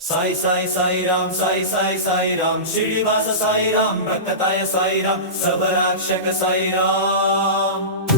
साई साई साई राम साई साई साई राम श्रीनिवास साई राम भक्तताय साई राम सबरक्षक साई राम।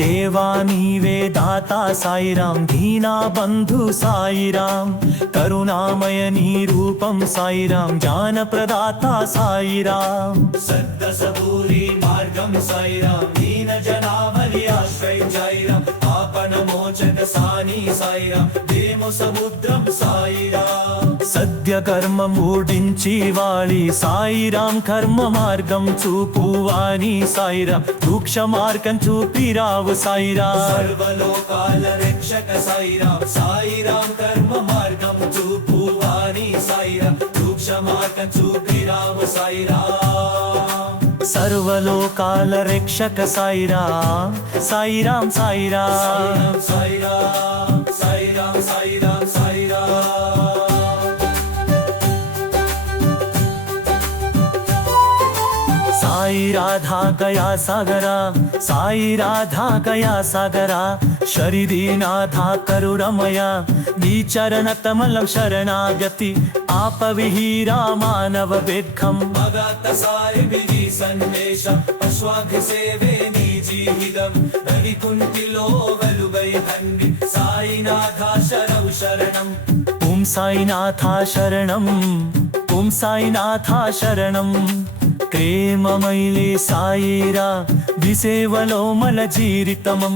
देवा नीवे दाता साई राम दीना बंधु साई राम करुणामय नीरूपम साई राम ज्ञान प्रदाता साई राम सद्द सबूरी मार्गम साई राम दीन जनावली आश्रय साई राम आपन मोचक सानी साई राम देमो समुद्रम साई राम సద్య కర్మ మూడించి వాడి సాయిరాం కర్మ మార్గం చూపువాని సాయిరాం వృక్ష మార్గం చూపిరావు సాయిరాం సర్వలోకాల రక్షక సాయి రామ్ సాయి రామ్ కర్మ మార్గం చూపువాని సాయి రామ్ వృక్ష మార్గం చూపిరావు సాయి రామ్ సర్వలోకాల రక్షక సాయిరాం సాయిరాం సాయిరాం సాయి రామ్ సాయి రామ్ సాయి రామ్ సాయి రామ్ साई राधा गया सागरा साई राधा गया सागरा शरीदीनाथा करुणमया नीचरण तमलं शरणागति आप विहीरा मानव वेद्खम भगत साहिबी संदेश अश्वाघ सेवे जीविदम रवि कुंतिलो वलुबै हन्वि साईनाथा शरणं शरणं ओम साईनाथा शरणं ओम साईनाथा शरणं ప్రేమమైలే సాయిరా విసేవలో మన జీవితమం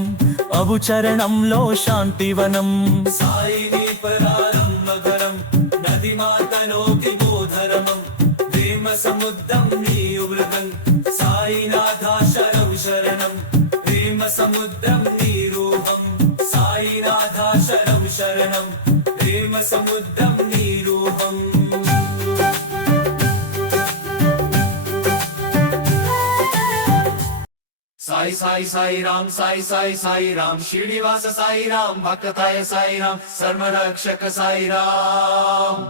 అబు చరణంలో శాంతివనం సాయిని పరారంభగరం నది మాతనోకి బోధరమం ప్రేమ సముద్రం నీవృతం సాయినాథ శరణం శరణం ప్రేమ సముద్రం నీరూహం సాయినాథ శరణం శరణం ప్రేమ సముద్రం నీరూహం साई साई साई राम साई साई साई राम श्रीनिवास साई राम भक्तताय साई राम सर्वरक्षक साई राम।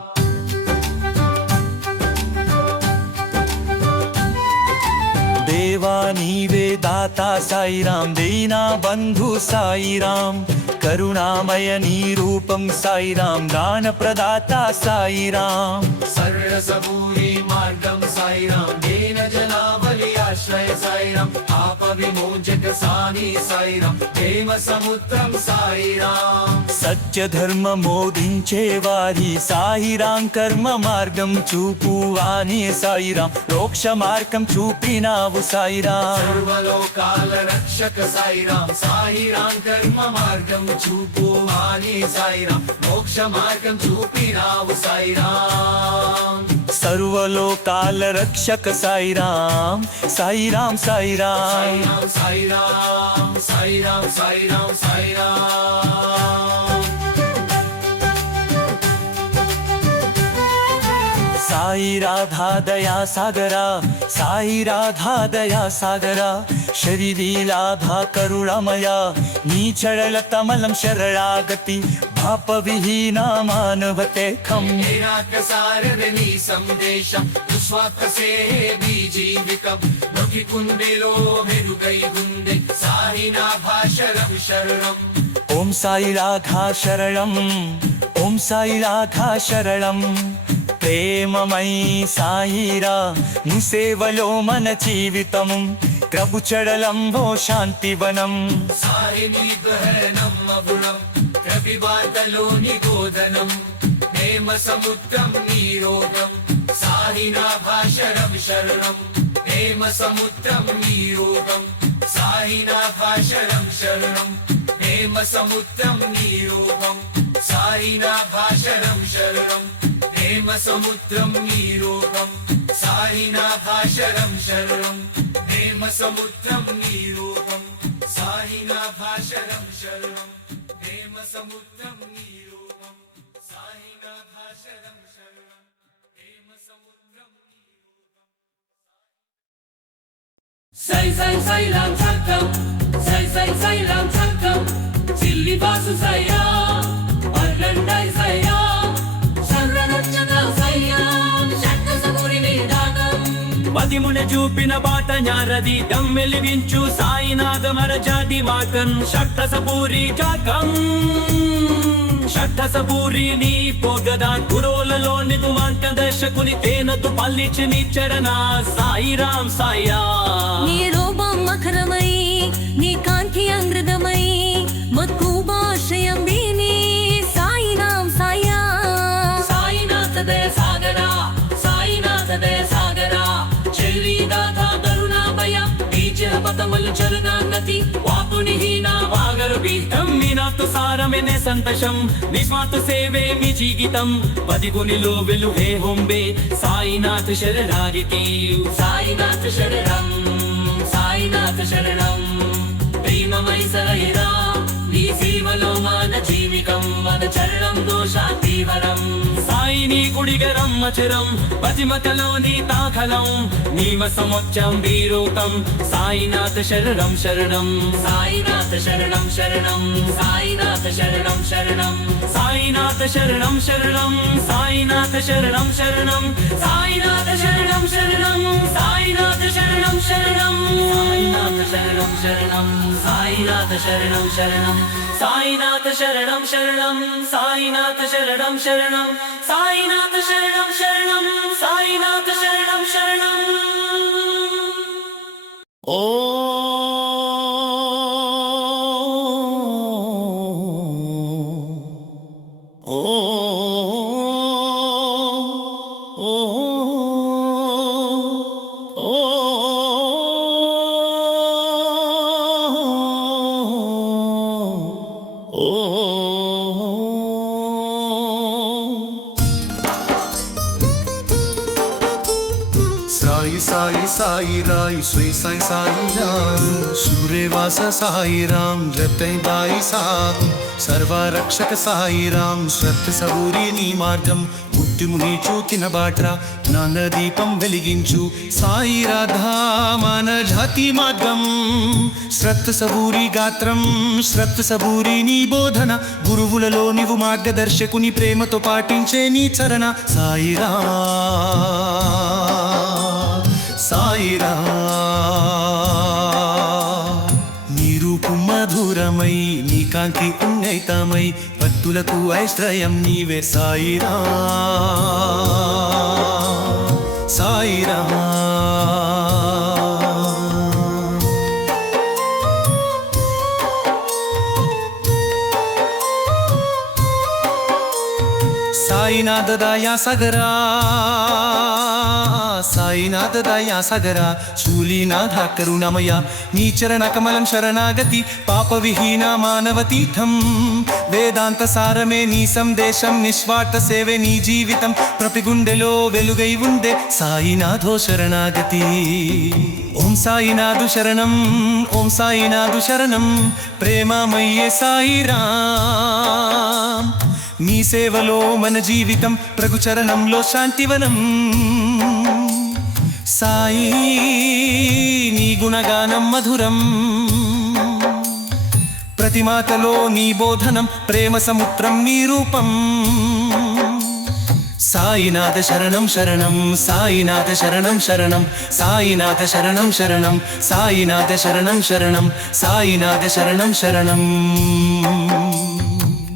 देवा नीवे दाता साईराम दीना बंधु साईराम करुणामय नीरूपम साईराम दान प्रदाता साईराम सरल सबूरी मार्गम साई राम दीन जनावली आश्रय साई राम आप विमोचक सानी साई राम प्रेम समुद्रम साई राम సత్య ధర్మ మోదించే వారి సాయిరాం కర్మ మార్గం చూపువాని సాయిరాం మోక్ష మార్గం చూపినావు సాయిరాం సర్వలోకాల రక్షక సాయి రామ్ సాయి రామ్ కర్మ మార్గం చూపువాని సాయి రామ్ మోక్ష మార్గం చూపినావు సాయి రామ్ సర్వలోకాల రక్షక సాయిరాం సాయిరాం సాయిరాం సాయి రామ్ సాయి రామ్ సాయి రామ్ సాయి రామ్ సాయి రాధా దయా సాగరా సాయి రాధా దయా సాగరా శరీరీలాధా కరుణమయ నీ చడల తమలం శరణాగతి పాప విహీన మానవతే ఖం సారదని సందేశ విశ్వాస సేవి జీవికం నొకి కుండెలో మెరుగై గుండె సాయినా భాషరం శరణం ఓం సాయి రాధా శరణం ఓం సాయి రాధా శరణం ప్రేమమై సాయిరా నీ సేవలో మన జీవితం ప్రభు చడలంలో శాంతివనం సాయిని గ్రహణం అగుణం రవివార్తలోని గోధనం ప్రేమ సముద్రం నీరోగం సాయినా భాషరం శరణం ప్రేమ సముద్రం నీరోగం సాయినా భాషరం శరణం ప్రేమ సముద్రం నీరోగం సాయినా భాషరం శరణం ప్రేమ సముద్రం నీరూపం సాయినా భాషరం శరణం ప్రేమ సముద్రం నీరూపం సాయినా భాషరం శరణం ప్రేమ సముద్రం నీరూపం సాయినా భాషరం శరణం ప్రేమ సముద్రం నీరూపం సై సై సైలాం చక్కం సై సై సైలాం చక్కం చిల్లి బాసు సయ్యా అల్లండై సయ్యా శరణచ్చన సయ్యా శక్త సమురి నిదానం పదిమున చూపిన బాట ஞாரதி దమ్మెలివించు సాయినాథ మర జాతి మాకన్ షట్టసపూరి జాకం షట్టసపూరి నీ పోగదా గురోలలో నిదుమాంత దర్శకుని తేనతు పల్లిచి నీ చరణ సాయిరాం సాయా నీ రూపం మకరమై నీ కాంతి అంగృతమై మక్కుబాశ్రయం వీని సాయినాం సాయా సాయినాథ దయ సాగరా సాయినాథ దయ సాగరా చెల్లి దాత కరుణాభయ బీజ పదములు చరణాన్నతి వాపుని హీన వాగరు బీతం మీనాతు సారమెనే సంతోషం నిస్వార్థ సేవే మీ జీవితం పదిగునిలో వెలుహే హొంబే సాయినాథ శరణాగితి సాయినాథ శరణం సాయినాథ శరణం ప్రేమమై సరయిరా నీ సేవలో మన జీవికం మన చరణంలో శాంతి వరం సాయిని కుడిగరం అచరం పతిమతలో నీ తాఖలం నీవ సమోచ్చం వీరూపం సాయినాథ శరణం శరణం సాయినాథ శరణం శరణం సాయినాథ శరణం శరణం సాయినాథ శరణం శరణం సాయినాథ శరణం శరణం సాయినాథ శరణం శరణం సాయినాథ శరణం శరణం సాయినాథ శరణం శరణం సాయినాథ శరణం శరణం సాయినాథ శరణం శరణం సాయినాథ శరణం శరణం సాయినాథ శరణం శరణం సాయినాథ శరణం శరణం ఓ సాయి సాయి సాయి రాయ్ శ్రీ సాయి సాయి రామ్ సూర్యవాస సాయి రామ్ జతై దాయి సా సర్వరక్షక సాయి రామ్ శ్రద్ధ సబూరి నీ మార్గం ముత్తిముని చూచిన బాట్రా జ్ఞాన దీపం వెలిగించు సాయి రాధా మన జాతి మార్గం శ్రద్ధ సబూరి గాత్రం శ్రద్ధ సబూరి నీ బోధన గురువులలో నీవు మార్గదర్శకుని ప్రేమతో పాటించే నీ చరణ సాయిరా సాయిరా నీ రూపు మధురమై నీ కాంతి ఉన్నైతమై భక్తులకు ఐశ్వర్యం నీవే సాయిరా సాయిరా సాయినాథ దయా సగరా సాయినాథ దయా సగరా శూలీనాథ కరుణమయ నీ చరణ కమలం శరణాగతి పాప విహీన మానవతీర్థం వేదాంత సారమే నీ సందేశం నిస్వార్థ సేవే నీ జీవితం ప్రతి గుండెలో వెలుగై ఉండే సాయినాథో శరణాగతి ఓం సాయినాథు శరణం ఓం సాయినాథు శరణం ప్రేమమయ్యే సాయిరాం నీ సేవలో మన జీవితం ప్రభు చరణంలో శాంతివనం సాయి నీ గుణగానం మధురం ప్రతి మాటలో నీ బోధనం ప్రేమ సముద్రం నీ రూపం సాయినాథ శరణం శరణం సాయినాథ శరణం శరణం సాయినాథ శరణం శరణం సాయినాథ శరణం శరణం సాయినాథ శరణం శరణం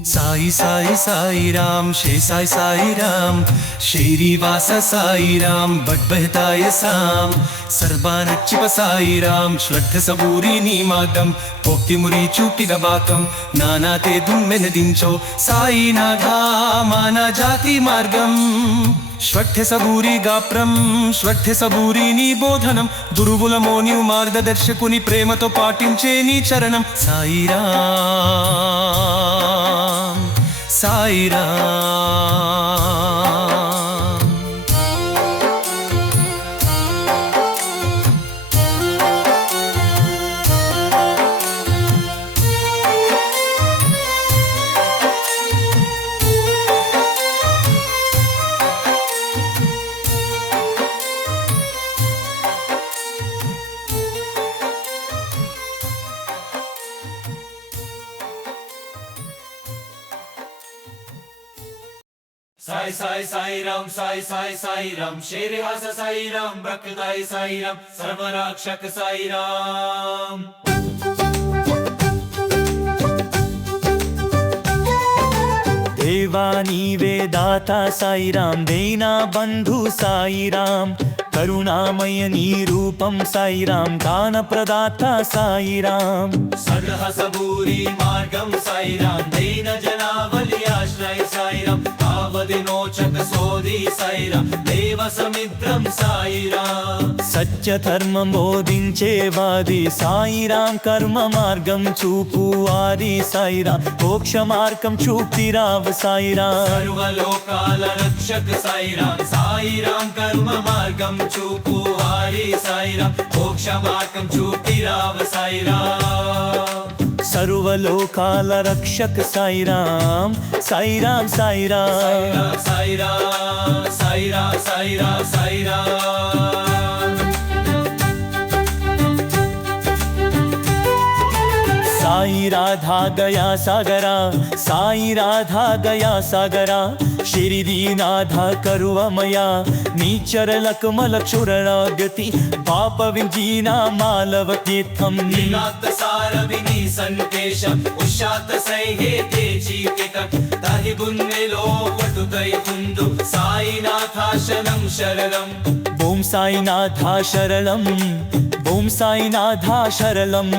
సాయి సాయి సాయి రామ్ శే సాయి సాయి రామ్ శేరివాస సాయి రామ్ బడ్బహతాయ సాం సర్వానచ్చిప సాయి రామ్ శ్రద్ధ సబూరి నీ మార్గం భక్తి మురి చూపిన బాకం నానాతే దుమ్మెనదించో సాయినాథా మాన జాతి మార్గం శ్రద్ధ సబూరి గాప్రం శ్రద్ధ సబూరి నీ బోధనం గురువులమో నీవు మార్గదర్శకుని ప్రేమతో పాటించే నీ చరణం సాయిరామ్ సాయిరామ్ సాయి సాయి సాయిరాం సాయి సాయి సాయిరాం శేరివాస సాయిరాం భక్తాయి సాయిరాం సర్వరక్షక సాయిరాం దేవా నీవే దాత సాయిరాం దేనా బంధు సాయిరాం కరుణామయ నీ రూపం సాయిరాం దాన ప్రదాత సాయిరాం సర్హసబూరి మార్గం సాయిరాం దీన జనావలి ఆశ్రయ సాయిరాం ఆవదినోచక సోది సాయిరాం దేవ సమిత్రం సాయిరాం సత్య ధర్మం బోధించేవాది సాయిరాం కర్మ మార్గం చూపు వారి సాయిరాం మోక్ష మార్గం చూపిరావు సాయిరాం సర్వలోకాల రక్షక సాయిరాం సాయిరాం కర్మ మార్గం చూపు వారి సాయిరాం మోక్ష మార్గం చూపిరావ సాయిరాం సర్వలోకాల రక్షక సాయిరాం సాయిరాం సాయిరాం సాయిరాం సాయిరాం సాయిరాం సాయిరాం సాయి రాధా గయా సాగరా సాయి రాధా గయా సాగరా శిరిదీనాథ కరువమయా నీచరలకు మలక్షురణాగతి పాప వింజీనా మాలవ తీర్థం నినాద సారవిని సంకేశం ఉషాత సైహే తేజీవిక తహి బున్నెలో వటుకై ముందు సాయినాథాశనం శరణం ఓం సాయినాథా శరణం ఓం సాయినాథా శరణం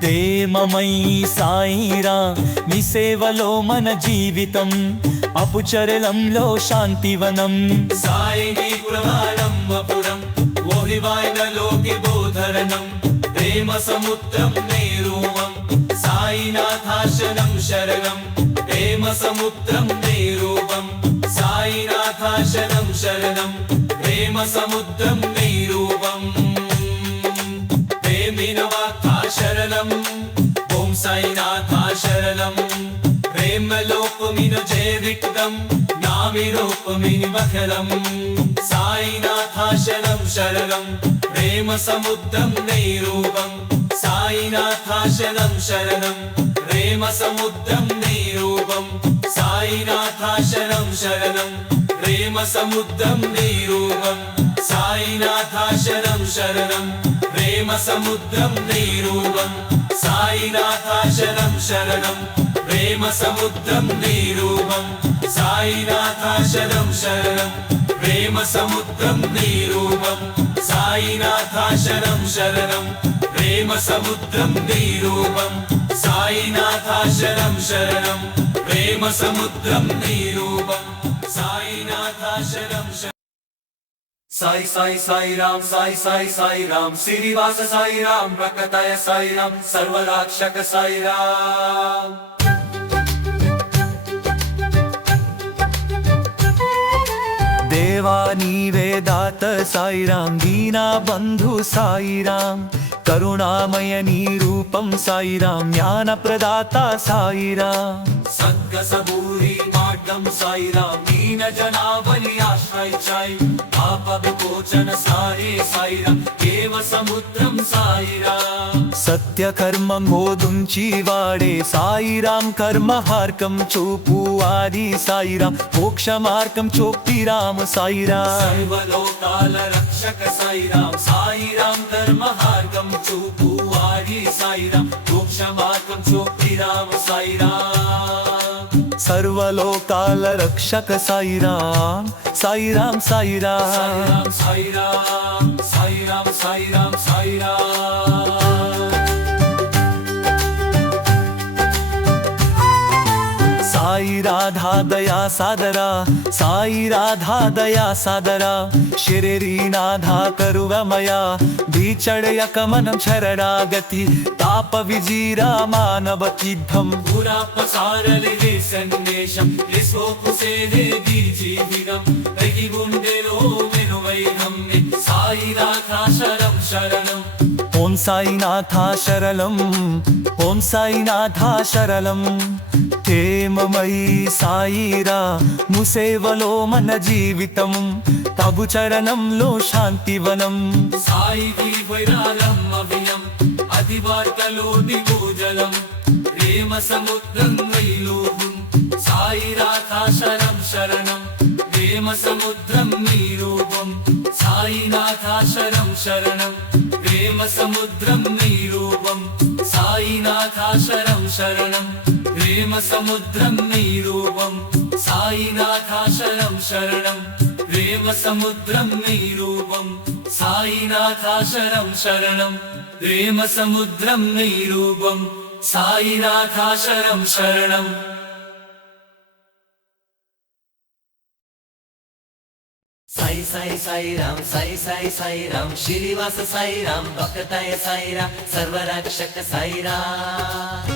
ప్రేమమయీ సాయిరా నీ సేవలో మన జీవితం అపుచరలంలో శాంతివనం సాయి నీ ప్రమాణం అపురం ఓహివాయనలోకి బోధరణం ప్రేమ సముద్రం నేరూవం సాయినాథాశనం శరణం ప్రేమ సముద్రం నేరూవం సాయినాథాశనం శరణం ప్రేమ సముద్రం నేరూవం శరణం ఓం సాయినాథా శరణం ప్రేమలోకమిను జయవిక్తం నామిరూపమిని మఖలం సాయినాథాశనం శరణం ప్రేమ సముద్రం నైరూపం సాయినాథాశనం శరణం ప్రేమ సముద్రం నైరూపం సాయినాథాశనం శరణం ప్రేమ సముద్రం నైరూపం సాయినాథాశనం శరణం ప్రేమ సముద్రం నైరూపం సాయినాథాశనం శరణం ప్రేమ సముద్రం నైరూపం సాయినాథాశనం శరణం ప్రేమ సముద్రం నైరూపం సాయినాథాశనం శరణం ప్రేమ సముద్రం నైరూపం సాయినాథాశనం శరణం ప్రేమ సముద్రం నైరూపం సాయినాథాశనం సాయి సాయి సాయిరాం సాయి సాయి సాయిరాం శ్రీనివాస సాయిరాం భక్తాయ సాయిరాం సర్వరక్షక సాయిరాం దేవా నీవే దాత సాయిరాం దీనా బంధు సాయిరాం కరుణామయ నీ రూపం సాయిరాం జ్ఞాన ప్రదాత సాయిరాం సద్గసబూరి మార్గం సాయిరాం దీన జనావలి ఆశ్రయించాయి పాప విమోచన సారే సాయిరాం దేవ సముద్రం సాయిరాం సత్య కర్మం బోధించి వాడే సాయిరాం కర్మ మార్గం చూపు ఆది సాయిరాం మోక్ష మార్గం చూపిరామ సాయిరాం సర్వలోకాల రక్షక సాయిరాం సాయిరాం ధర్మ మార్గం చూపు ఆది సాయిరాం మోక్ష మార్గం చూపిరామ సాయిరాం సర్వలోకాల రక్షక సాయిరాం సాయిరాం సాయిరాం సాయిరాం సాయిరాం సాయిరాం సాయిరాం సాయి రాధా దయా సాదరా సాయి రాధా దయా సాదరా శరీరీనాథ కరువమయా బీచడయక మనం శరణాగతి తాప విజీరా మానవ తీర్థం పురాపసారలి సందేశం రిసోపు సేదేగి జీవితం తగి గుండెలో వెనువైనం సాయినాథా శరణం శరణం ఓం సాయినాథా శరణం ఓం సాయినాథా శరణం ప్రేమమయీ సాయిరా ముసేవలో మన జీవితం తబు చరణంలో శాంతివనం సాయి వైరాలం అభియం అధివార్తలో దిగోజలం ప్రేమ సముద్రం వైలోహం సాయి సాయినాథాశరం శరణం ప్రేమ సముద్రం నీ రూపం సాయినాథాశరం శరణం ప్రేమ సముద్రం నీ రూపం సాయినాథాశరం శరణం ప్రేమ సముద్రం నీ రూపం సాయినాథాశరం శరణం ప్రేమ సముద్రం నీ రూపం సాయినాథాశరం శరణం ప్రేమ సముద్రం నీ రూపం సాయినాథాశరం శరణం సాయి సాయి సాయి రామ్ సాయి సాయి సాయి రామ్ శ్రీనివాస సాయి రామ్ భక్తయ సాయి రామ్ సర్వరక్షక సాయి రామ్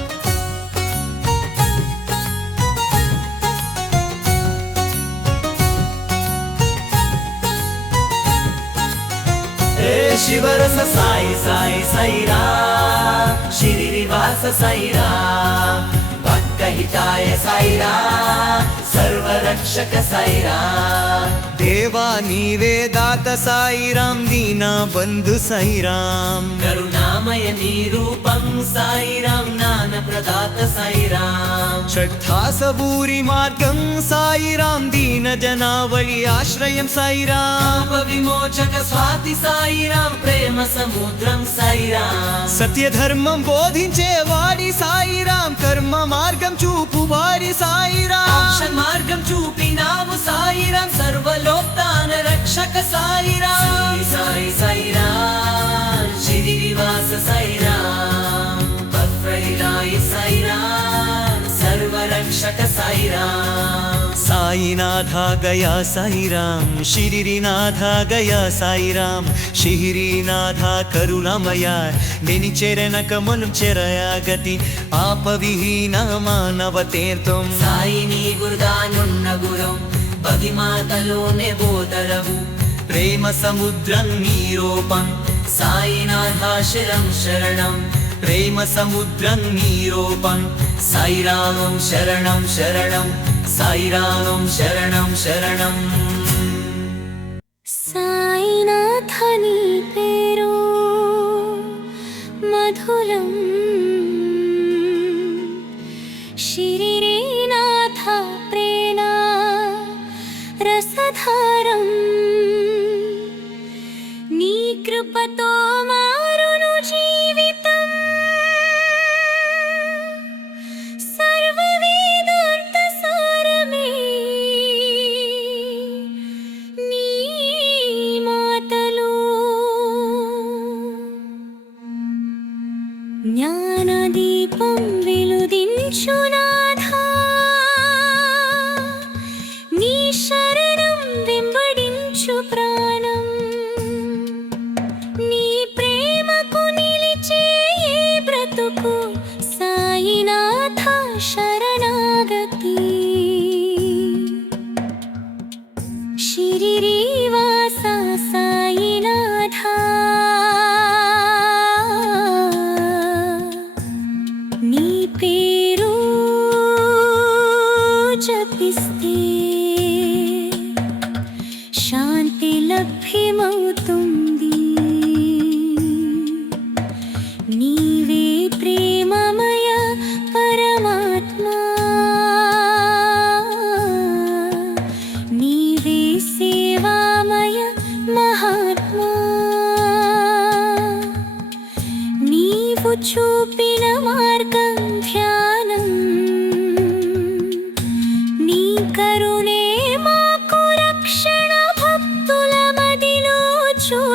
శివరస సాయి సాయి సాయి రామ్ శ్రీనివాస సాయి రామ్ భక్తహితాయ సాయి రామ్ సర్వరక్షక సాయి రామ్ దేవా నీవే దాత సాయిరాం దీనా బంధు సాయిరాం కరుణామయ నీ రూపం సాయి రామ్ జ్ఞాన ప్రదాత సాయి రామ్ శ్రద్ధా సబూరి మార్గం సాయిరాం దీన జనావళి ఆశ్రయం సాయిరాం పాప విమోచక స్వాతి సాయి రామ్ ప్రేమ సముద్రం సాయి రామ్ సత్య ధర్మం బోధించే వాడి సాయిరాం కర్మ మార్గం చూపు వాడి సాయిరాం మోక్ష మార్గం చూపినావు సాయి రామ్ సర్వలోకాన రక్షక సాయి రామ్ సాయి సాయి రామ్ శ్రీనివాస సాయి రామ్ భక్తహితాయ సాయి రామ్ సర్వరక్షక సాయి రామ్ సాయినాథ గయా సాయిరాం శిరినాథ గయా సాయిరాం శిరినాథ కరుణమయ నిని చెరనకమను చెరయాగతి ఆపవిహీన మానవ తీర్థం సాయి నీ గురుదానున్న గురం పదిమాతలోనే బోధరవు ప్రేమ సముద్రం నీ రూపం సాయినాథాశరం శరణం ప్రేమ సముద్రం నీ రూపం సాయిరామం శరణం శరణం సాయిరామం శరణం శరణం సాయినాథ నీ పేరు మధురం శిరినాథ ప్రేమ రసధారం నీ కృపతో మారును జీవితం సర్వవేదాంత సారమే నీ మాటలు జ్ఞానదీపం వెలుదించునాథా నీ శరణం వెంబడించు ప్రాణం నీ ప్రేమకు నిలిచే ఏ బ్రతుకు సాయినాథ శరణాగతి శిరివాస సాయినాథ నీ పేరు జపిస్తే శాంతి లభ్యమవుతుంది నీవే ప్రేమమయ పరమాత్మ నీవే సేవామయ మహాత్మా నీవు చూపిన మార్గం ధ్యానం నీ కరుణే మాకు రక్షణ భక్తుల మదిలో చోటు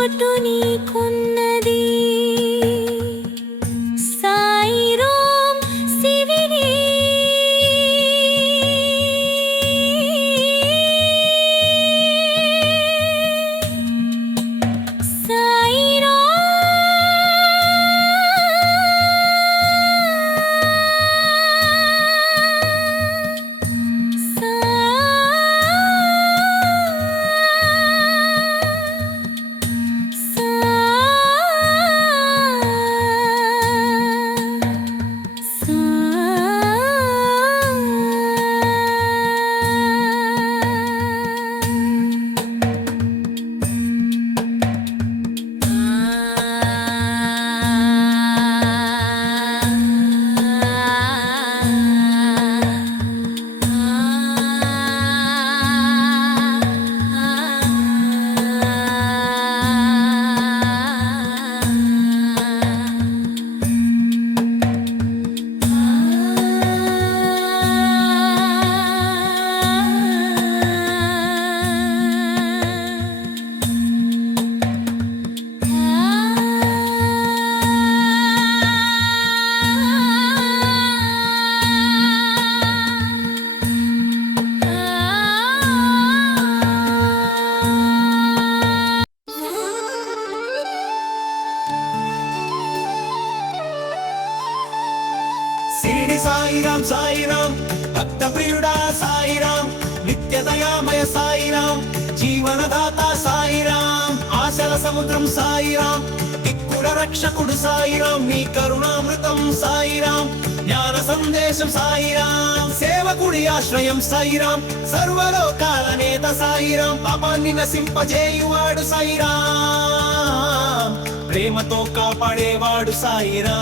సాయిరాం భక్త ప్రియుడా సాయిరాం నిత్యదయామయ సాయిరాం జీవనదాత సాయిరాం ఆశల సముద్రం సాయిరాం దిక్కుల రక్షకుడు సాయిరాం నీ కరుణామృతం సాయిరాం జ్ఞాన సందేశం సాయిరాం సేవకుడి ఆశ్రయం సాయిరాం సర్వలోకాల నేత సాయిరాం పాపాన్ని నశింపజేయువాడు సాయిరాం ప్రేమతో కాపాడేవాడు సాయిరాం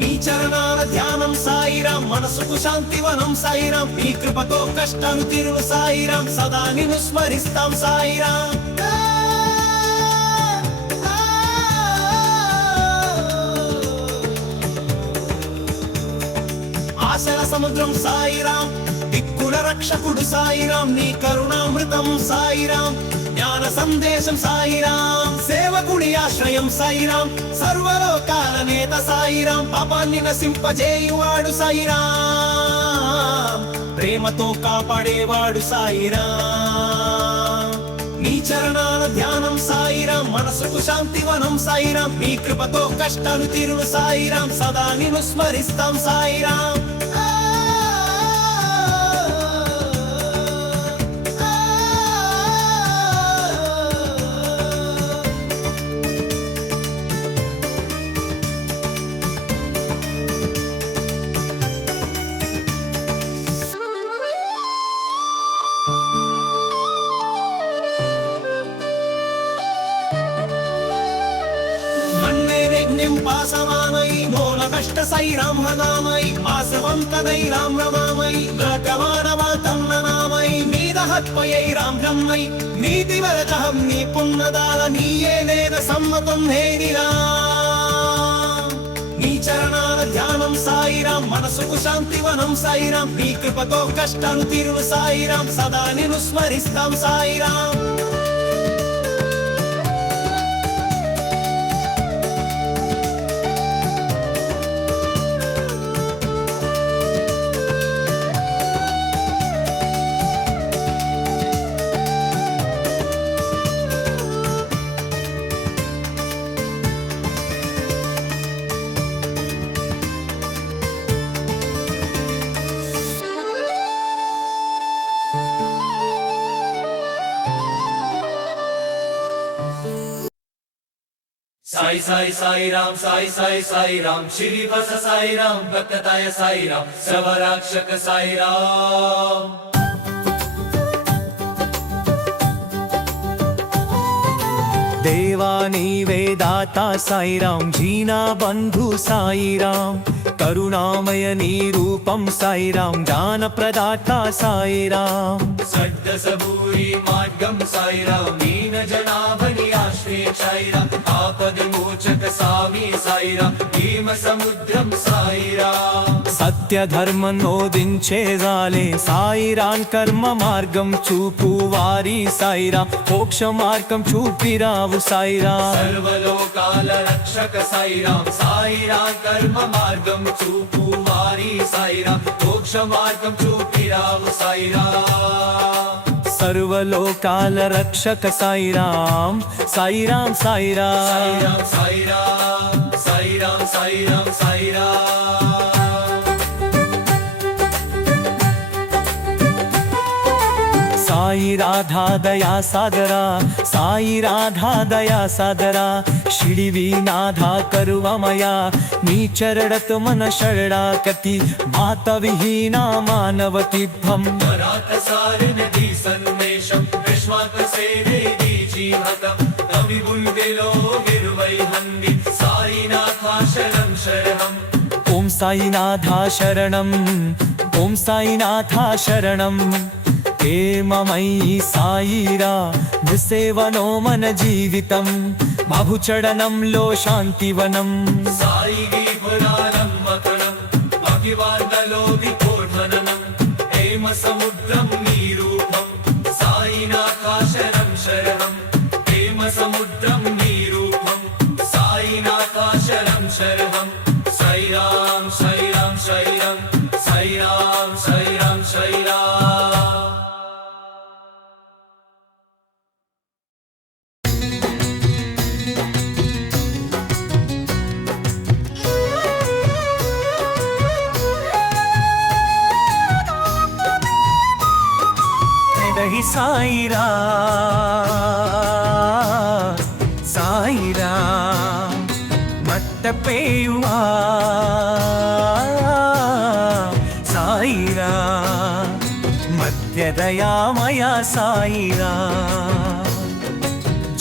నీ చరణాల ధ్యానం సాయిరాం మనసుకు శాంతివనం సాయిరాం నీ కృపతో కష్టాలు తీరును సాయిరాం సదా నిన్ను స్మరిస్తాం సాయిరాం ఆశల సముద్రం సాయిరాం దిక్కుల రక్షకుడు సాయిరాం నీ కరుణామృతం సాయిరాం జ్ఞాన సందేశం సాయిరాం సేవకుడి ఆశ్రయం సాయిరాం సర్వలోకాల నేత సాయిరాం పాపాన్ని నశింపజేయువాడు సాయిరాం ప్రేమతో కాపాడేవాడు సాయిరాం నీ చరణాల ధ్యానం సాయిరాం మనసుకు శాంతివనం సాయిరాం నీ కృపతో కష్టాలు తీరును సాయిరాం సదా నిన్ను స్మరిస్తాం సాయిరాం పాసమానై మూల కష్ట సైరాం హనామై ఆసవంతదై రాం రమామై గటమానవ తన్ననామై నీదహత్వయై రాం బ్రహ్మై నీతి వరచహం నీ పున్నదాల నీయే నేద సమ్మతం హేరిరా నీ చరణాల ధ్యానం సాయిరాం మనసుకు శాంతివనం సాయిరాం నీ కృపతో కష్టాలు తీరును సాయిరాం సదా నిన్ను స్మరిస్తాం సాయిరాం साई साई साई राम साई साई साई राम श्रीवास साई राम भक्तताय साई राम सर्वरक्षक साई राम దేవా నీవే దాత సాయిరాం జీనా బంధు సాయిరాం కరుణామయ నీ రూపం సాయిరాం జ్ఞాన ప్రదాత సాయిరాం सड्ड सबूरी मार्गम साई राम दीन जनाभनि आश्रय साई राम आपद मोचक स्वामी साई राम भीम समुद्रम साई राम సత్య ధర్మం నోదించే జాలే సాయిరాం కర్మ మార్గం చూపు వారి సాయిరాం మోక్ష మార్గం చూపిరావు సాయిరాం सर्वलोकाल रक्षक साई राम कर्म मार्गम चूपु वारी साई राम मोक्ष मार्गम चूपिराव साई राम సర్వలోకాల రక్షక సాయిరాం సాయిరాం సాయిరాం साई राम साई राम साई राम साई राम సాయి రాధా దయా సాగరా సాయి రాధా దయా సాగరా షిడివి నాథా కరువమయా నీ చరణత మన శరణాగతి మాత విహీనా మానవతిభం परात सारिनदी सन्मेषं विश्वात सेवे जीवतं कवि बुल्गेलो गिरुवै हन्नि साईनाथा शरणं शरणम् ఓం సాయినాథా శరణం ఓం సాయినాథా శరణం ఏమమయి సాయిరా నిసేవనో మన జీవితం మభుచడనంలో శాంతివనం साई गीपुराणं मकरं भगिवान्दलो विकोढननं हेम समुद्रं नीरूपं साईनाथा शरणं शरणं हेम समुद्रं नीरूपं साईनाथा शरणं शरणं साई राम साई राम साई राम साई राम साई राम साई राम సాయిరా సాయిరా మట్టపేయువా సాయిరా మధ్యదయామయ సాయిరా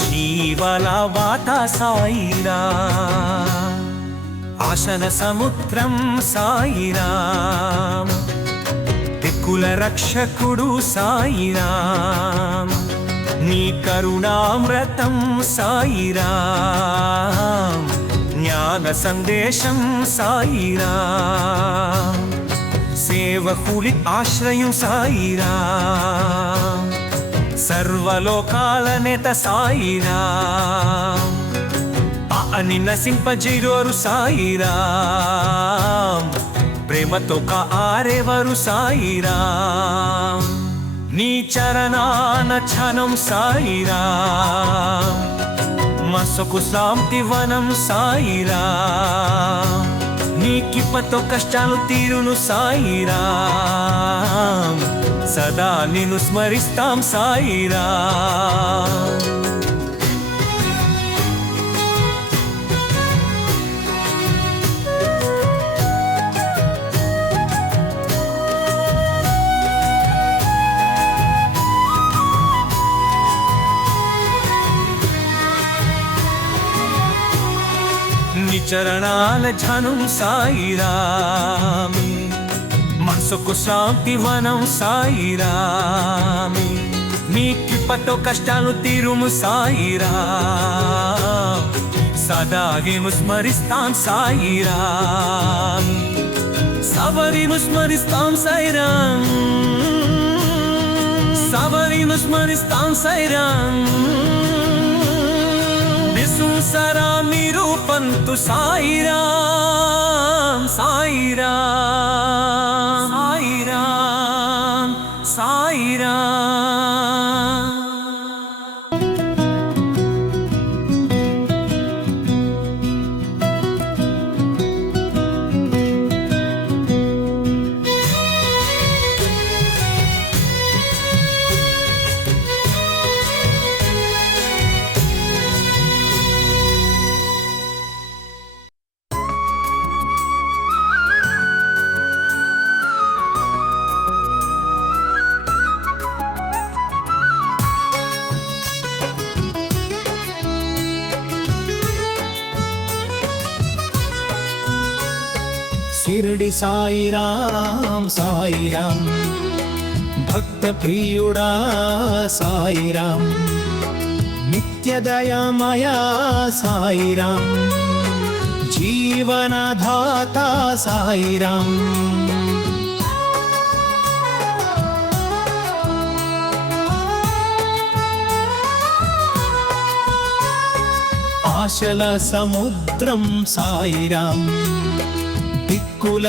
జీవలవాత సాయిరా ఆశన సముద్రం సాయిరాం దిక్కుల రక్షకుడు సాయిరాం నీ కరుణామృతం సాయిరాం జ్ఞాన సందేశం సాయిరాం సేవకులి ఆశ్రయం సాయిరాం సర్వలోకాల నేత సాయిరాం అని నశింపజేరోరు సాయిరాం ప్రేమతో ఆరేవారు సాయిరాం నీ చరణాన క్షణం సాయిరాం మనసుకు శాంతి వనం సాయిరాం నీ కృపతో కష్టాలు తీరును సాయిరాం సదా నిన్ను స్మరిస్తాం సాయిరాం చరణాల ధ్యానం సాయిరామి మనసుకు శాంతి వనం సాయిరామి నీ కృపతో కష్టాలు తీరుము సాయిరాం సదా నిన్ను స్మరిస్తాం సాయిరాం సవరిను స్మరిస్తాం సాయిరాం సవరిను స్మరిస్తాం సాయిరాం నిసుంసరా నిరూపంతు సాయిరాం సాయిరాం సాయిరాం సాయిరాం शिरडी साईराम साईराम भक्त प्रियुडा साईराम नित्यदयामया साईराम जीवनदाता साईराम ఆశల సముద్రం సాయిరాం దిక్కుల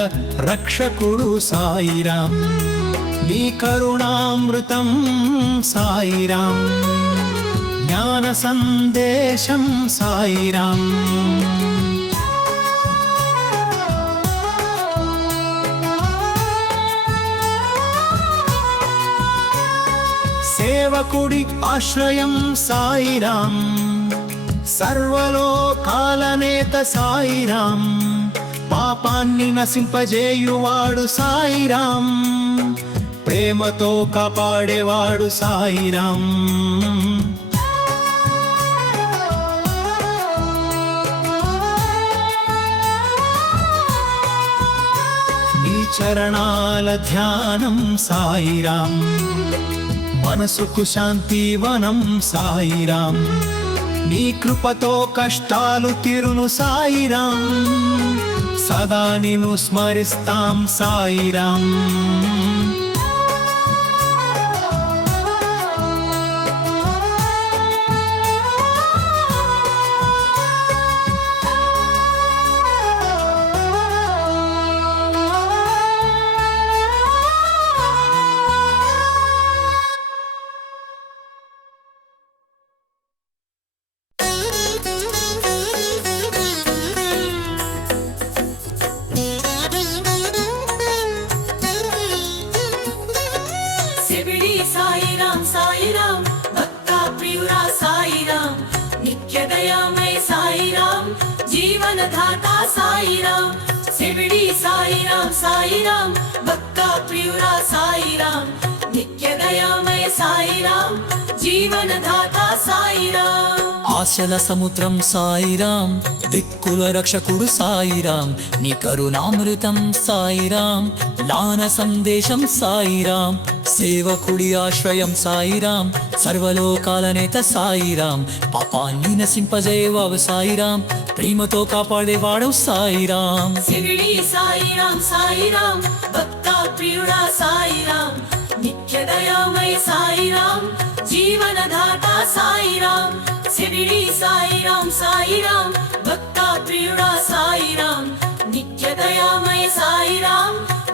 రక్షకుడు సాయిరాం నీ కరుణామృతం సాయిరాం జ్ఞాన సందేశం సాయిరాం సేవకుడి ఆశ్రయం సాయిరాం సర్వలోకాల నేత సాయిరాం పాపాన్ని నశింపజేయువాడు సాయిరాం ప్రేమతో కాపాడేవాడు సాయిరాం నీ చరణాల ధ్యానం సాయిరాం మనసుకు శాంతి వనం సాయిరాం నీ కృపతో కష్టాలు తీరును సాయిరాం సదా నిన్ను స్మరిస్తాం సాయిరాం సాయిరాం శివిడి సాయిరాం సాయిరాం భక్త ప్రియుడా సాయిరాం నిత్య దయామయ సాయిరాం జీవనదాత సాయిరాం ఆశల సముద్రం సాయిరాం దిక్కుల రక్షకుడు సాయిరాం నీ కరుణామృతం సాయిరాం దాన సందేశం సాయిరాం సేవకుడి ఆశ్రయం సాయిరాం సర్వలోకాల నేత సాయిరాం పాపాన్ని నశింపజేయవావు సాయిరాం ప్రేమతో కాపాడేవాడు సాయిరాం శివిడి సాయిరాం సాయిరాం భక్త ప్రియుడా సాయిరాం నిత్య దయామయ సాయిరాం జీవనదాత సాయిరాం శివిడి సాయిరాం సాయిరాం భక్త ప్రియుడా సాయిరాం నిత్య దయామయ సాయిరాం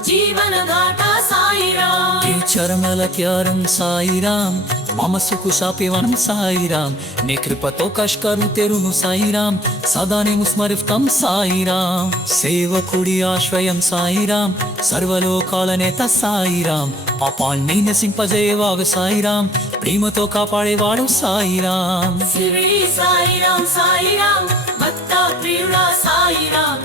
జీవనదాత సాయిరాం ఈ చరమల క్యారం సాయిరాం మమ సుఖు శాపివనం సాయిరాం నీ కృపతో కష్కరు తెరును సాయిరాం సదా నేను స్మరిస్తాం సాయిరాం సేవకుడి ఆశ్రయం సాయిరాం సర్వలోకాల నేత సాయిరాం పాపాన్ని నశింపజేయవాగు సాయిరాం ప్రేమతో కాపాడేవాడు సాయిరాం శివిడి సాయిరాం సాయిరాం భక్త ప్రియుడా సాయిరాం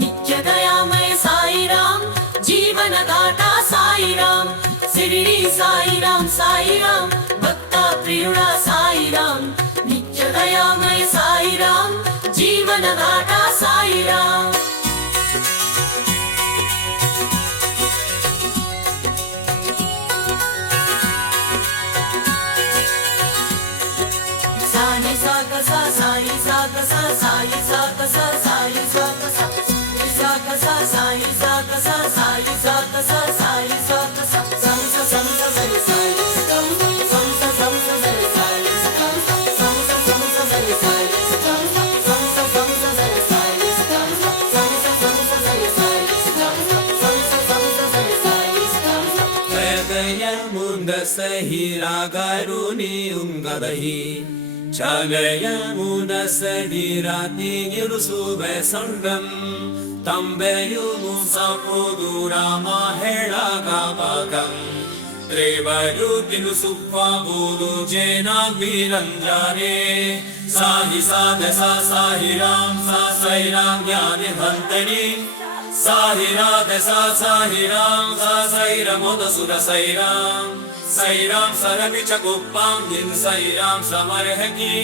నిత్య దయామయ సాయిరాం జీవనదాత సాయిరాం శివిడి సాయిరాం సాయిరాం భక్త ప్రియుడా సాయిరాం నిత్య దయామయ సాయిరాం జీవనదాత సాయిరాం సాయి సాక సా సాయి సాక సా సాయి సాక సా సాయి సాక సా సాక సా సాయి సాక సా సాయి సాక సా సాయి సాక సా సంస సంస సరి సాయి సంస సంస సరి సాయి సంస సంస సరి సాయి సంస సంస సరి సాయి సంస సంస సరి సాయి సంస సంస సరి సాయి జగయముంద సహిరాగరుని ఉంగదహి చగయమున సడిరాతి గిరుసుబె సంగం ತಂಬೆಯುಮು ಸಪುದುರಾಮ ಹೇಳಗಮಗಂ ತ್ರೇವರು ತಿನು ಸುಪ್ಪಬೂರು ಜೇನ ವಿರಂಜಾನೆ ಸಾಹಿ ಸಾಧ ಸಾ ಸಾಹಿರಾಂ ಸಾ ಸೈರಾಂ ಜ್ಞಾನಿ ಭಂತನಿ ಸಾಹಿರಾಧ ಸಾ ಸಾಹಿರಾಂ ಸಾ ಸೈರ ಮೊದ ಸುರ ಸೈರಾಂ ಸೈರಾಂ ಸರಮಿಚ ಗುಪ್ಪಾಂ ಹಿನ್ ಸೈರಾಂ ಸಮರ್ಹಕಿ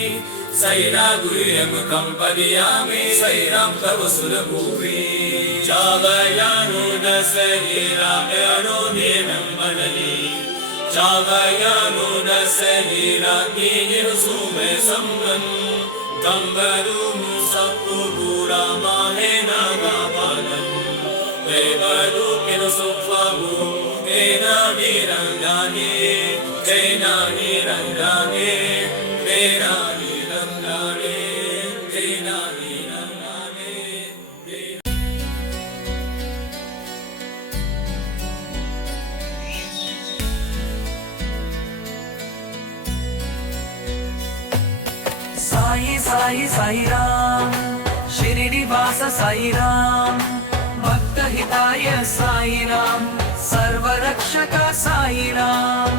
ಸೈರಾ ಗುರಿಯಂ ಕಂಪನಿಯಾಮಿ ಸೈರಾಂ ತವ ಸುರಭೂಮಿ ಚಾಗಯಾನುನ ಸಹಿರಾಂ ಅನುನೀನಂ ಮನಲಿ ಚಾಗಯಾನುನ ಸಹಿರಾಂ ಗೀರು ಸುಮೆ ಸಂಗಂ ಕಂಬರು ಸಪ್ಪು ಗುರಾಮ ಹೇ ನಾಗಮನಂ ದೇವರು ಕಿರು ಸುಪ್ಪವು ತೇನಾ ನಿರಂಗಾನೆ ತೇನಾ ನಿರಂಗಾನೆ ತೇನಾ ನಿರಂಗಾನೆ ತೇನಾ ನಿರಂಗಾನೆ సాయి సాయి సాయిరాం షిరిడి వాస సాయిరాం భక్త హితాయ సాయిరాం సర్వరక్షక సాయిరాం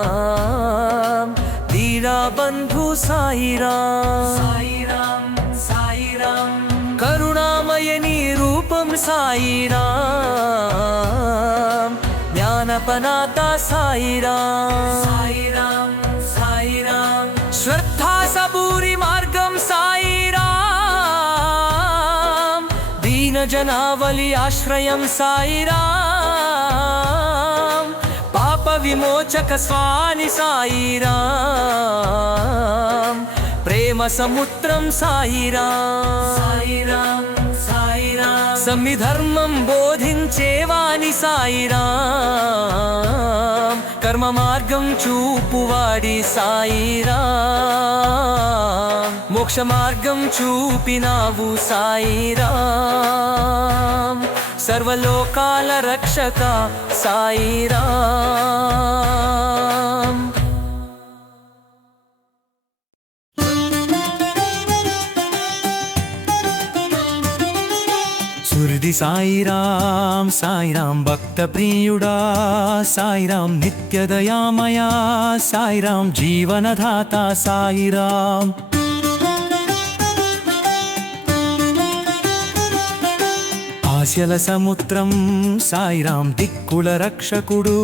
సాయిరాం దీనా బంధు సాయిరాం సాయిరాం సాయిరాం కరుణామయని రూపం సాయిరాం జ్ఞానపనాత సాయిరాం సాయిరాం సాయిరాం శ్రద్ధా సబూరి మార్గం సాయిరాం దీన జనావలి ఆశ్రయం సాయిరాం పాప విమోచక స్వామి సాయిరాం ప్రేమ సముద్రం సాయిరాం సాయిరాం సాయిరాం సమ్మిధర్మం బోధించేవాని సాయిరాం కర్మ మార్గం చూపువాడి సాయిరాం మోక్ష మార్గం చూపినావు సాయిరాం సర్వలోకాల రక్షక సాయిరాం. సురది సాయిరాం సాయిరాం భక్త ప్రియుడా సాయిరాం నిత్యదయామయా సాయిరాం జీవనదాత సాయిరాం. ఆశల సముద్రం సాయిరాం దిక్కుల రక్షకుడు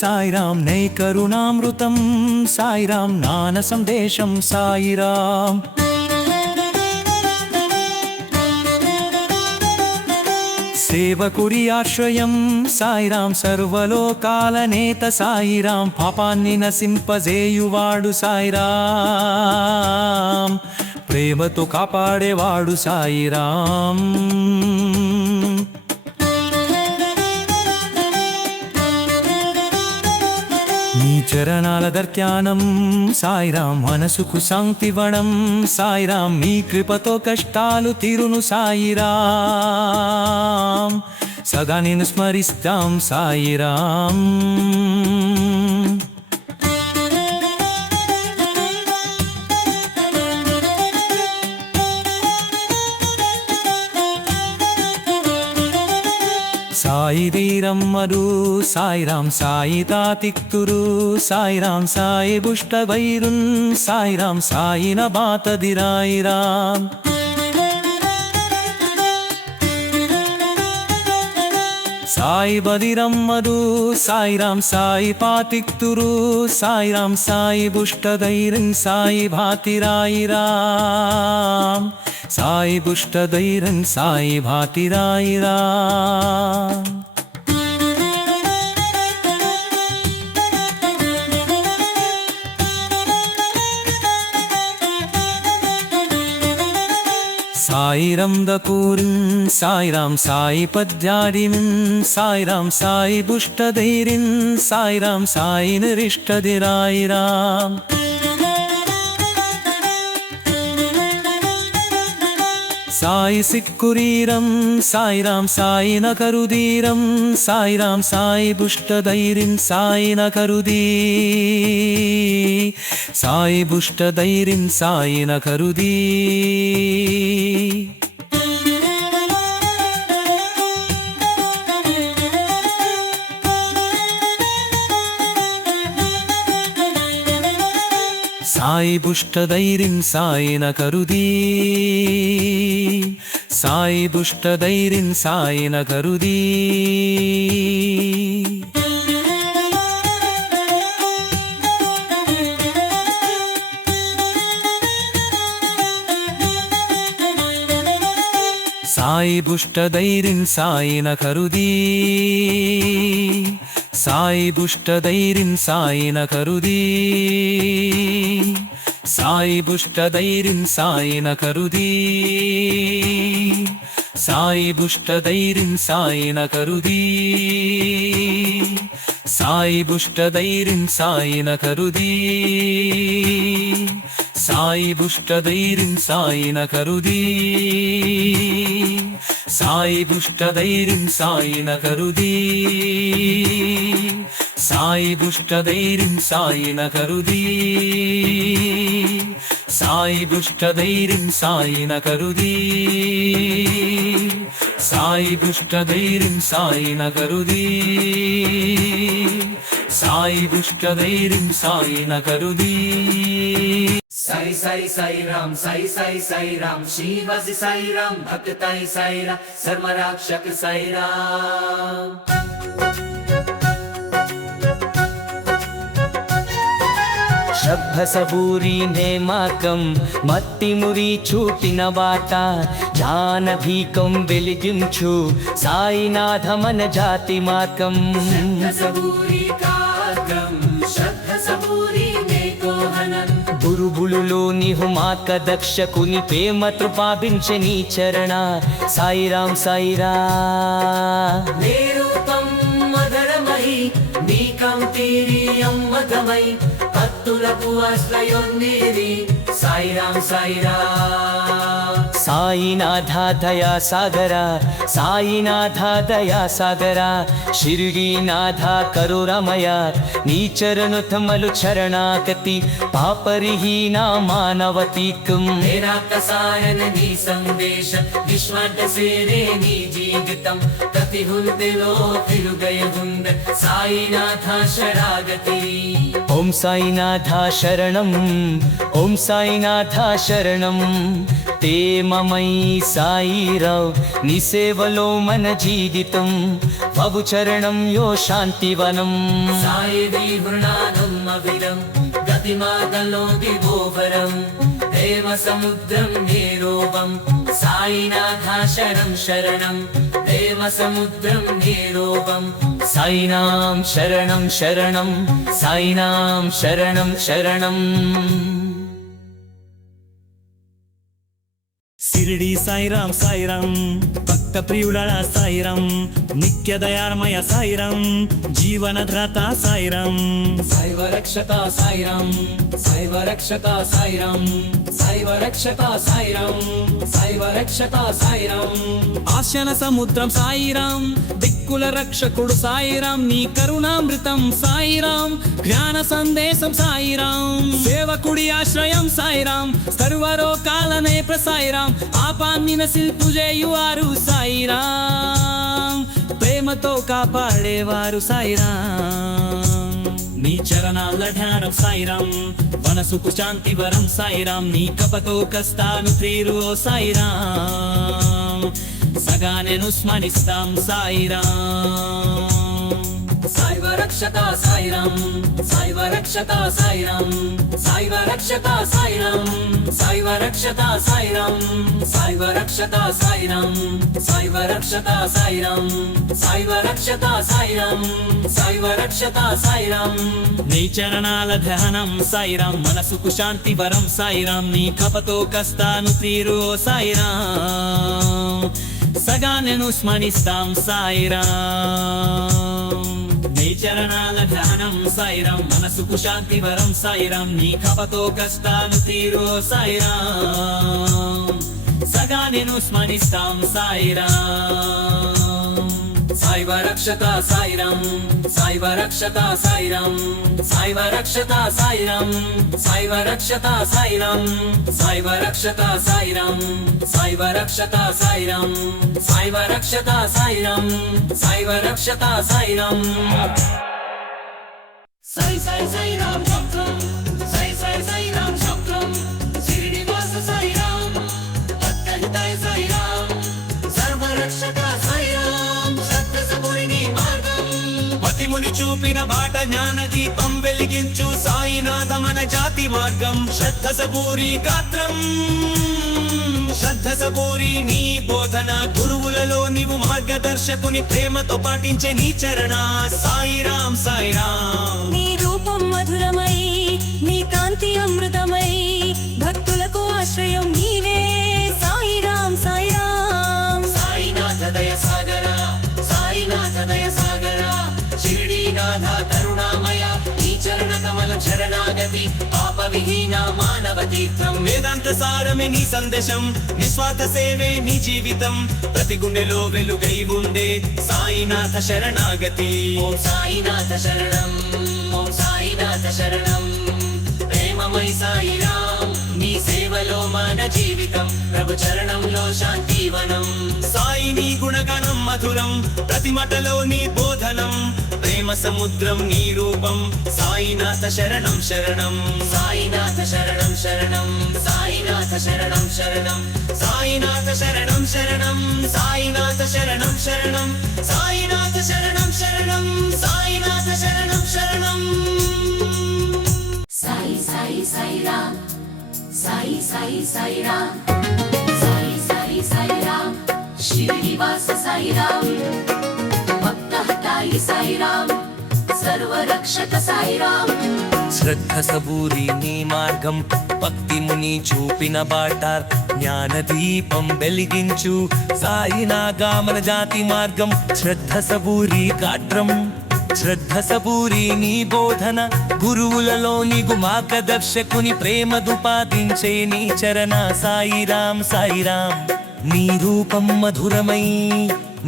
సాయిరాం నైకరుణామృతం సాయిరాం జ్ఞాన సందేశం సాయిరాం. సేవకుడి ఆశ్రయం సాయిరాం సర్వలోకాల నేత సాయిరాం పాపాన్ని నశింపజేయువాడు సాయిరాం ప్రేమతో కాపాడేవాడు సాయిరాం. నీ చరణాల దర్శనం సాయిరాం మనసుకు శాంతివనం సాయిరాం నీ కృపతో కష్టాలు తీరును సాయిరాం సదా నిన్ను స్మరిస్తాం సాయిరాం. సాయి ధీరమ్మరు సాయిరాం సాయి తాతిక్తురు సాయిరాం సాయి బుష్ట వైరున్ సాయిరాం సాయిన బాతదిరాయిరాం. సాయి బదిరమ్మరు సాయిరాం సాయి పాతిక్తురు సాయిరాం సాయి బుష్ట ధైర్యం సాయి భాతిరాయిరాం సాయి బుష్ట ధైర్యం సాయి భాతిరాయిరాం. సాయిరం దకూరిం సాయిరాం సాయి పద్యారిం సాయిరాం సాయి బుష్ట ధైర్యం సాయిరాం సాయి నిరిష్టదిరాయిరాం. సాయి సిక్కురీరం సాయిరాం సాయి నకరుదీరం సాయిరాం సాయి బుష్ట ధైర్యం సాయి నకరుదీ సాయి బుష్ట ధైర్యం సాయి నకరుదీ. సాయి బుష్ట ధైర్యం సాయి నకరుదీ సాయి బుష్ట ధైర్యం సాయి నకరుదీ. సాయి బుష్ట ధైర్యం సాయి నకరుదీ సాయి బుష్ట ధైర్యం సాయి నకరుదీ సాయి బుష్ట ధైర్యం సాయి నకరుదీ సాయి బుష్ట ధైర్యం సాయి నకరుదీ సాయి బుష్ట ధైర్యం సాయి నకరుదీ సాయి బుష్ట ధైర్యం సాయి నకరుదీ సాయి బుష్ట ధైర్యం సాయి నకరుదీ సాయి బుష్ట ధైర్యం సాయి నకరుదీ సాయి బుష్ట ధైర్యం సాయి నకరుదీ సాయి బుష్ట ధైర్యం సాయి నకరుదీ సాయి బుష్ట ధైర్యం సాయి నకరుదీ. సాయి సాయి సాయి రామ్ సాయి సాయి సాయి రామ్ శివసి సాయి రామ్ భక్తాయి సాయి రామ్ సర్వరక్షక సాయి రామ్. శబ్దసబూరి నేమాకం మత్తిమురి చూపిన బాట జానభీకం వెలిగించు సాయినాథ మన జాతి మార్గం. బురుబులులోని హుమాక దక్షకుని ప్రేమ కృపాభించని చరణ సాయిరాం సాయిరా. రూపం మధురమై నీ కాంతిరియం మధమై భక్తుల ఆపదలకు ఆశ్రయోన్నిది సాయిరాం సాయిరాం సాయినాథ దయా సాగర సాయినాథ దయా సాగర షిరిడీనాథ కరురమయ నీ చరణుతమలు చరణాగతి పాపరిహీన మానవతీకం मेरा कसायन नी संदेश विश्वांत सेरे नी जीवितम प्रति हुंदिलो तिरुगय हुंद साईनाथ शरागति ఓం సాయినాథ శరణం ఓం సాయినాథ శరణం తే మమై సాయిరావ్ నీ సేవలో మన జీవితం బాబు చరణం యో శాంతివనం साई दीवृणानम अविरम गतिमागलो विभोवरम देव समुद्रम निरोपम साईनाथ शरणं शरणं देव समुद्रम निरोपम సాయినాం శరణం శరణం సాయినాం శరణం శరణం షిరిడి సాయిరాం సాయిరాం భక్త ప్రియుడా సాయిరాం నిత్య దయామయ సాయిరాం జీవనధాత సాయిరాం साईव रक्षता साईराम साईव रक्षता साईराम साईव रक्षता साईराम साईव रक्षता साईराम ఆశన సముద్రం సాయిరాం దిక్కుల రక్షకుడు సాయిరాం నీ కరుణామృతం సాయిరాం జ్ఞాన సందేశం సాయిరాం సేవకుడి ఆశ్రయం సాయిరాం సర్వరోకాల నేత్ర సాయిరాం ఆపాన్నిన శిల్పుజేయువారు సాయిరాం ప్రేమతో కాపాడేవారు సాయిరాం నీ చరణాల ధ్యానం సాయిరాం మనసుకు శాంతి వరం సాయిరాం నీ కపతో కష్టాను తీరు ఓ సాయిరాం సగానెను స్మరిస్తాం సాయిరాం साईव रक्षता साईराम साईव रक्षता साईराम साईव रक्षता साईराम साईव रक्षता साईराम साईव रक्षता साईराम साईव रक्षता साईराम साईव रक्षता साईराम साईव रक्षता साईराम నీ చరణాల ధ్యానం సాయిరాం మనసుకు శాంతి వరం సాయిరాం నీ కపతో కష్టాను తీరు ఓ సాయిరాం సగానెను స్మరిస్తాం సాయిరాం నీ చరణాల ధ్యానం సాయిరాం మనసుకు శాంతి వరం సాయిరాం నీ కపతో కష్టాను తీరు ఓ సాయిరాం సగానెను స్మరిస్తాం సాయిరాం साईव रक्षता साईराम साईव रक्षता साईराम साईव रक्षता साईराम साईव रक्षता साईराम साईव रक्षता साईराम साईव रक्षता साईराम साईव रक्षता साईराम साईव रक्षता साईराम साई साई साईराम चक्रम साई साई साईराम चक्रम शिरडीवास साईराम अत्यंताय साईराम सर्व रक्षता साईराम పతిముని చూపిన బాట జ్ఞాన దీపం వెలిగించు సాయినాథ మన జాతి మార్గం శ్రద్ధ సబూరి గాత్రం శ్రద్ధ సబూరి నీ బోధన గురువులలో నీవు మార్గదర్శకుని ప్రేమతో పాటించే నీ చరణ సాయిరాం సాయిరాం నీ రూపం మధురమై నీ కాంతి అమృతమై భక్తులకు ఆశ్రయం నీవే సాయిరాం సాయిరాం साईनाथ दय सागर साईनाथ दय सागर शिरडीनाथ करुणामय नी चरण कमल शरणागति पाप विहीन मानव तीर्थम వేదాంత సారమే నీ సందేశం నిస్వార్థ సేవే నీ జీవితం ప్రతి గుండెలో వెలుగై ఉండే సాయినాథ శరణాగతి ఓం సాయినాథ శరణం ఓం సాయినాథ శరణం ప్రేమమై సాయిరాం నీ సేవలో మన జీవితం ప్రభు చరణంలో శాంతివనం సాయి నీ గుణగణం మధురం ప్రతి మటలో నీ బోధనం ప్రేమ సముద్రం నీ రూపం సాయినాథ శరణం శరణం సాయినాథ శరణం శరణం సాయినాథ శరణం శరణం సాయినాథ శరణం శరణం సాయినాథ శరణం శరణం సాయినాథ శరణం శరణం సాయినాథ శరణం శరణం సాయి సాయి సాయిరాం సాయి సాయి సాయిరాం సాయి సాయి సాయిరాం శ్రీనివాస సాయిరాం భక్త హతాయి సాయిరాం సర్వరక్షక సాయిరాం శ్రద్ధ సబూరి నీ మార్గం భక్తి ముని చూపిన బాట జ్ఞాన దీపం వెలిగించు సాయి నాగామన జాతి మార్గం శ్రద్ధ సబూరి గాత్రం శ్రద్ధ సబూరి నీ బోధన గురువులలో నీకు మార్గదర్శకుని ప్రేమ దుపాదించే నీ చరణ సాయిరాం సాయిరాం నీ రూపం మధురమై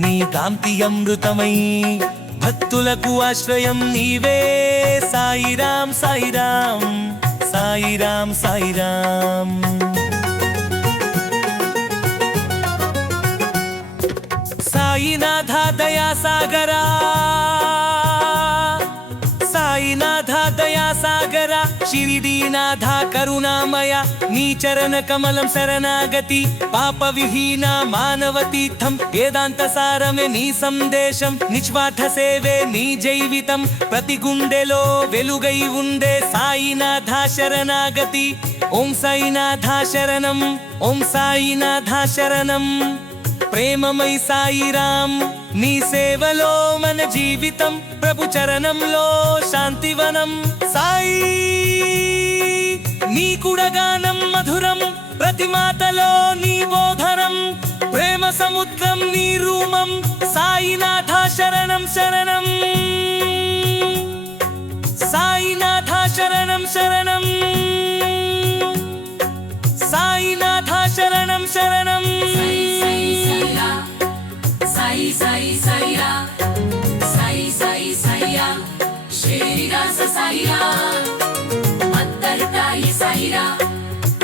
నీ కాంతి అమృతమై భక్తులకు ఆశ్రయం నీవే సాయిరాం సాయిరాం సాయిరాం సాయిరాం సాయినాథ దయా సాగరా సాయినాథ దయా సాగరా షిరిడీనాథ కరుణామయ నీ చరణ కమలం శరణాగతి పాప విహీన మానవ తీర్థం వేదాంత సారమే నీ సందేశం నిస్వార్థ సేవే నీ జీవితం ప్రతి గుండెలో వెలుగై ఉండే సాయినాథ శరణాగతి ఓం సాయినాథ శరణం ఓం సాయినాథ శరణం ప్రేమమై సాయిరాం నీ సేవలో మన జీవితం ప్రభు చరణంలో శాంతివనం సాయి నీ కుడగానం మధురం ప్రతి మాటలో నీ బోధనం ప్రేమ సముద్రం నీ రూపం సాయినాథ శరణం శరణం సాయినాథ శరణం శరణం సాయినాథ శరణం శరణం సాయి సాయి సాయిరా సాయి సాయి సాయిరా శ్రీనివాస సాయిరా అంతర్తాయి సాయిరా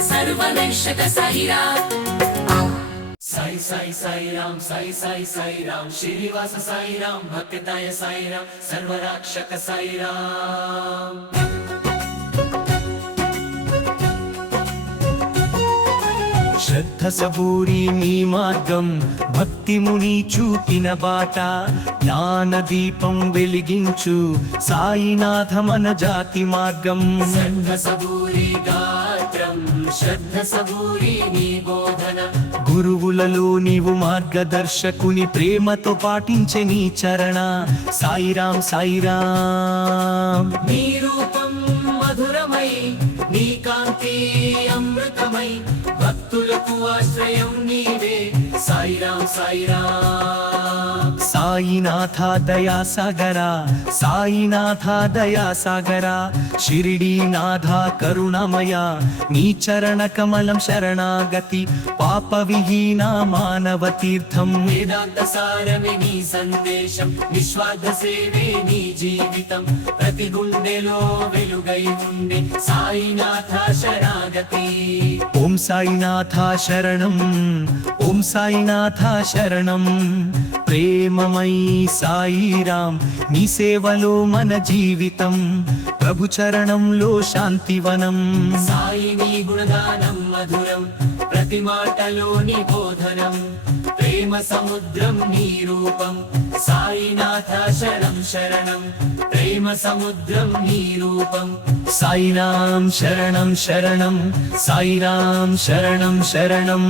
సర్వనైషక సాయిరా సాయి సాయి సాయిరాం సాయి సాయి సాయిరాం శ్రీనివాస సాయిరాం భక్తాయ సాయిరాం సర్వరక్షక సాయిరాం శ్రద్ధ సబూరి నీ మార్గం భక్తి ముని చూపిన బాట జ్ఞాన దీపం వెలిగించు సాయినాథ మన జాతి మార్గం శ్రద్ధ సబూరి గాత్రం శ్రద్ధ సబూరి నీ బోధన గురువులలో నీవు మార్గదర్శకుని ప్రేమతో పాటించే నీ చరణ సాయిరాం సాయిరాం నీ రూపం మధురమై నీ కాంతి అమృతమై భక్తులకు ఆశ్రయం నీవే సాయిరాం సాయిరాం సాయినాథ దయా సాగరా సాయినాథ దయా సాగరా షిరిడీనాథ కరుణమయ నీ చరణ కమలం శరణాగతి పాప విహీన మానవ తీర్థం వేదాంత సారమే నీ సందేశం నిస్వార్థ సేవే నీ జీవితం ప్రతి గుండెలో వెలుగై ఉండే సాయినాథ శరణాగతి ఓం సాయినాథ శరణం ఓం సాయినాథ శరణం ప్రేమమై సాయిరాం నీ సేవలో మన జీవితం ప్రభు చరణంలో శాంతివనం సాయి నీ గుణగానం మధురం ప్రతి మాటలోని బోధనం ప్రేమ సముద్రం నీ రూపం సాయినాథ శరణం శరణం ప్రేమ సముద్రం నీ రూపం సాయిరాం శరణం శరణం సాయిరాం శరణం శరణం